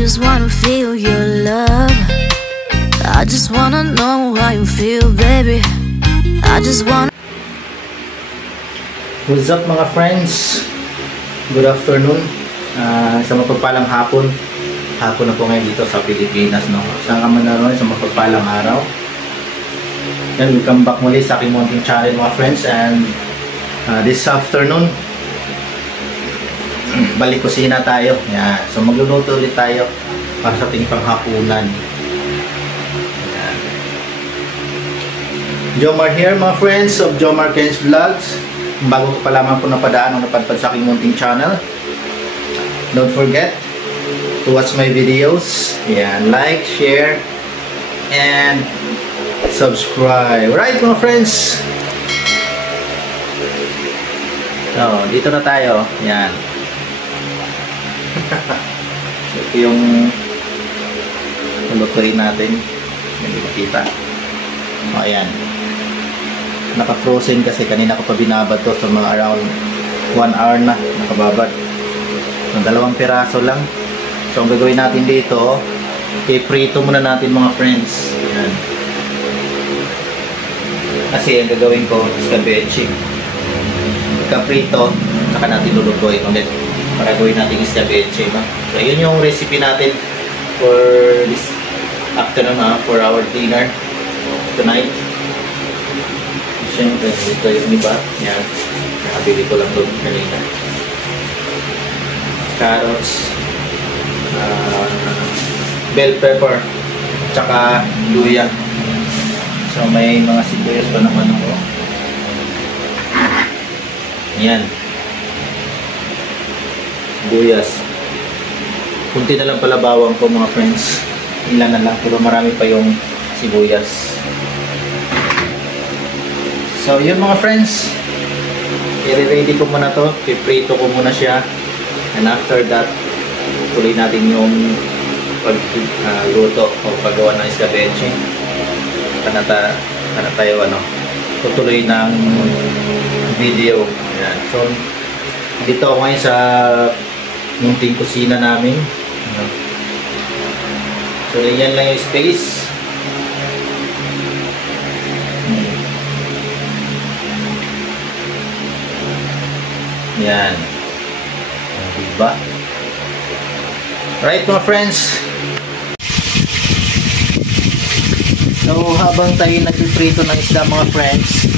just wanna feel your love. I just wanna know how you feel, baby. I just wanna. What's up mga friends? Good afternoon. Sa mapagpalang hapon. Hapon na po ngayon dito sa Pilipinas, no? Saan ka man naroon sa mapagpalang araw. Yan, welcome back muli sa aking munting channel mga friends. And this afternoon, balik kusina tayo. Yan. So magluluto ulit tayo para sa ating panghapunan. Yan. Jomar here mga friends of Jomar Ken's Vlogs. Bago ko pa lamang po napadaan o napadpad sa aking munting channel, don't forget to watch my videos. Yan. Like, share, and subscribe. Right mga friends? So, dito na tayo. Yan. Ito yung lutuin natin. Hindi makita. O, ayan. Naka-frozen kasi kanina ko pa binabad to. So, mga around 1 hour na nakababad. So, 2 piraso lang. So, ang gagawin natin dito, i-prito muna natin mga friends. Ayan. Kasi ang gagawin ko, escabeche. Pagka-prito, saka natin lulutuin ulit. Para gawin natin escabeche. No? So, yun yung recipe natin for this afternoon, for our dinner tonight. Siyempre, ito yung iba. Yan. Nakabili ko lang doon kanina. Carrots, bell pepper, tsaka luya. So, may mga sibuyas pa naman ako. Yan. Sibuyas. Kunti na lang pala bawang ko mga friends. Ilan na lang, pero marami pa yung sibuyas. So yun mga friends, i-ready ko muna to, piprito ko muna siya, and after that tuloy natin yung pagluto o paggawa ng escabeche. Kana tayo tutuloy ng video. Ayan. So dito ako ngayon sa munting kusina namin. So yan lang yung space. Yan. Diba? Right mga friends. So habang tayo nagpiprito ng isda mga friends,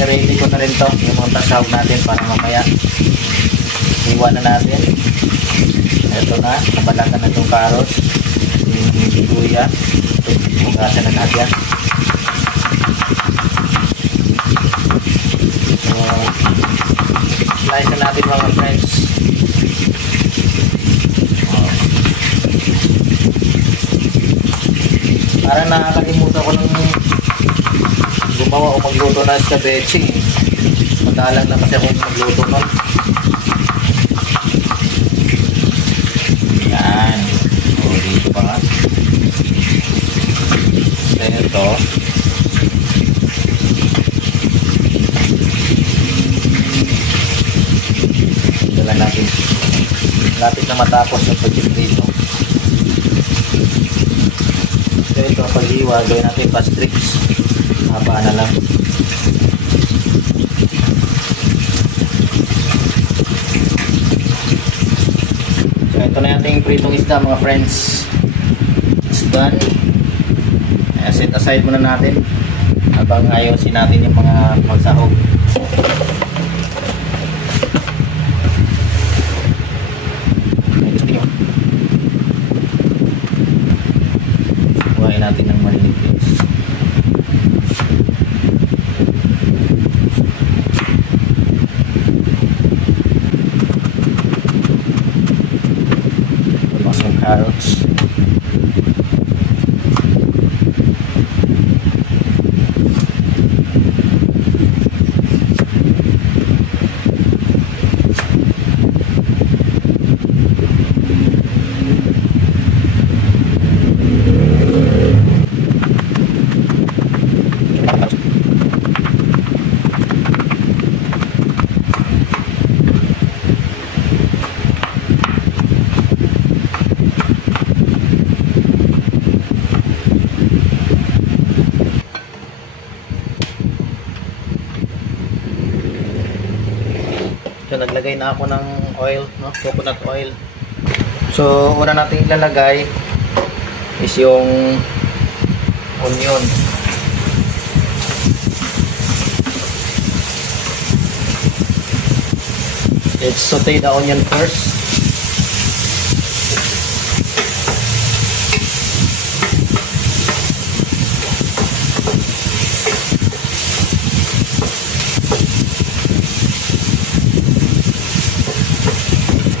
ready ko na rin to yung mga tasaw natin para mamaya iwan na natin. Ito na, napalakan na itong carrots, yung luya, hugasan na natin. So slice na natin mga friends. Parang nakakalimutan ko nung gumawa o magluto na escabeche. Madalang na kasi akong magluto nun. Yan. O, dito pa nga. So, ito. Natin. Lapit na matapos yung pag-prito. So ito ang pag-iwa, gawin natin pa strips. Haba na lang. So ito na yung ating pritong isda mga friends. It's done. Set aside muna natin habang ayusin natin yung mga pagsahog. Natin ng malinipis. Tapos yung carrots. na ako ng oil, no? Coconut oil. So, una natin ilalagay is yung onion. Let's saute the onion first.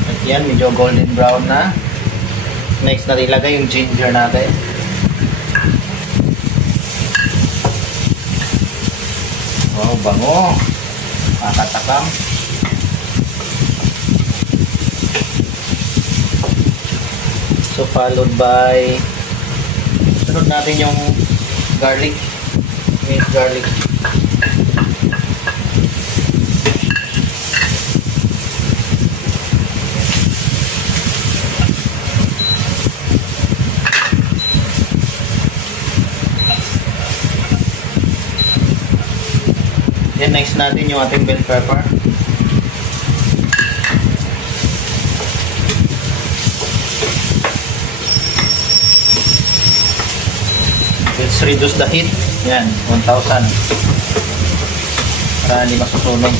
At yan, medyo golden brown na. Next natin ilagay yung ginger natin. Wow, bango. Makatakam. So followed by sunod natin yung garlic, minced garlic. Then next natin yung ating bell pepper. Let's reduce the heat. Yan, 1000. Para hindi masusunog.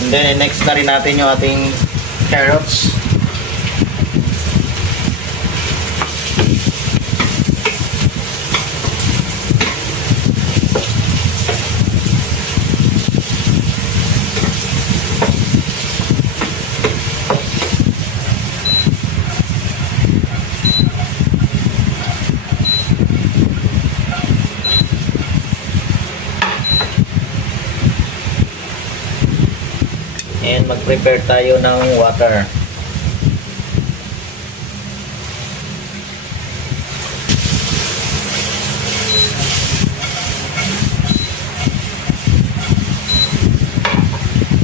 And then next na rin natin yung ating carrots. And mag-prepare tayo ng water.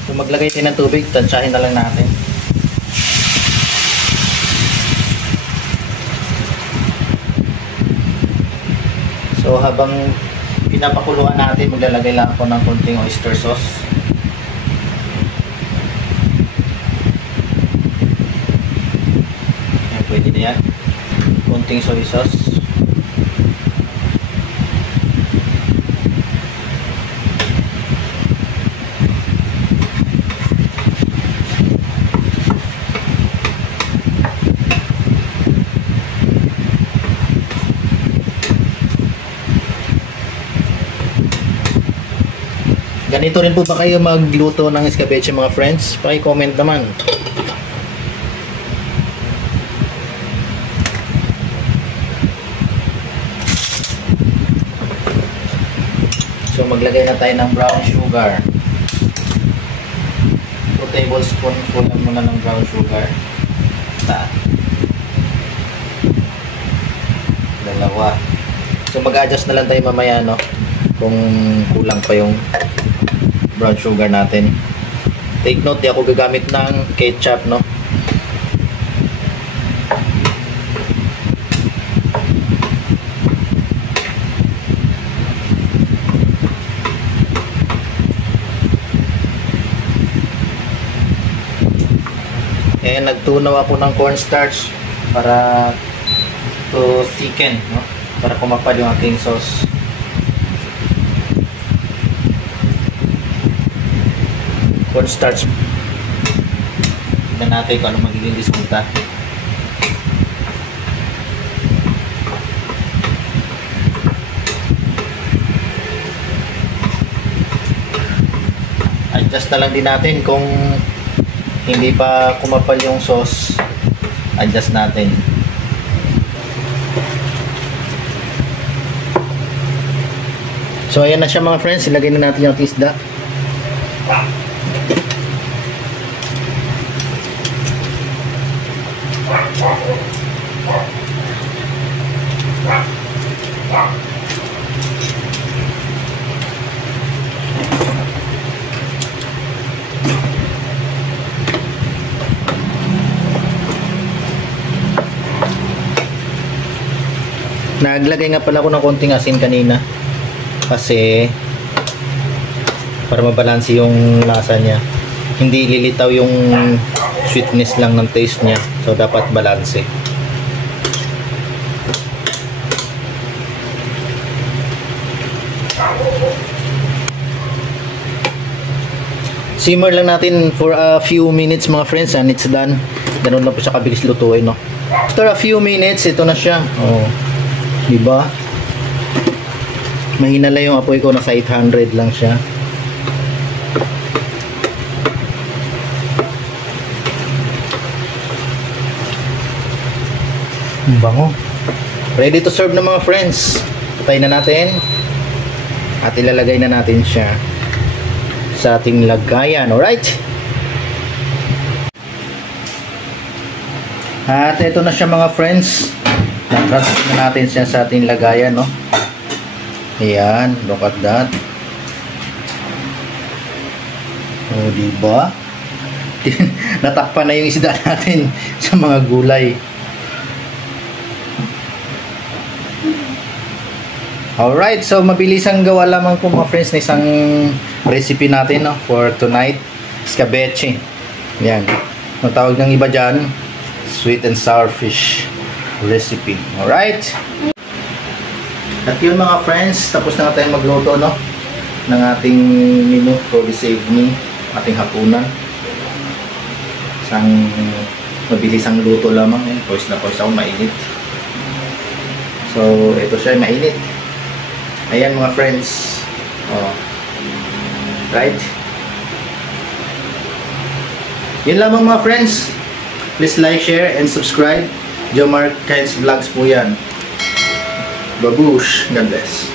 So maglagay tayo ng tubig, tansyahin na lang natin. So habang pinapakuluan natin, maglalagay lang ako ng konting oyster sauce. Pwede na yan. Konting soy sauce. Ganito rin po ba kayo magluto ng escabeche mga friends? Paki-comment naman. So maglagay na tayo ng brown sugar. 2 tablespoonful lang muna ng brown sugar. Dalawa. So mag-adjust na lang tayo mamaya, no? Kung kulang pa yung brown sugar natin. Take note, di ako gagamit ng ketchup, no? And nagtunaw ako ng cornstarch para to thicken, no? Para kumapal yung aking sauce. Cornstarch. Tignan natin kung ano magiging resulta. Adjust na lang din natin kung hindi pa kumapal yung sauce. Adjust natin. So ayan na siya mga friends, ilagay na natin yung isda. Naglagay nga pala ako ng konting asin kanina kasi para mabalanse yung lasa niya. Hindi lilitaw yung sweetness lang ng taste niya. So dapat balanse. Simmer lang natin for a few minutes mga friends, and it's done. Ganun lang po siya kabilis lutuin, no? After a few minutes, ito na siya. Oh, diba? Mahina lang yung apoy ko, nasa 800 lang siya. Ang bango. Ready to serve na mga friends. Patay na natin. At ilalagay na natin siya sa ating lagayan. Alright? At ito na siya mga friends. Na-transfer na natin siya sa ating lagayan, no? Ayan, look at that. O, diba? Natakpan na yung isda natin sa mga gulay. Alright, so mabilis ang gawa lamang po mga friends na isang recipe natin, no, for tonight. Escabeche. Yan. Ang tawag ng iba dyan, sweet and sour fish recipe. Alright. At yun mga friends, tapos na tayong magluto, no, ng ating menu for this evening, ating hapunan. Isang mabilis ang luto lamang. Pawis na pawis ako, mainit. So, ito siya, mainit. Ayan mga friends. Oh. Right? Yun lamang mga friends. Please like, share, and subscribe. Jomar Kyles Vlogs po yan. Babush. God bless.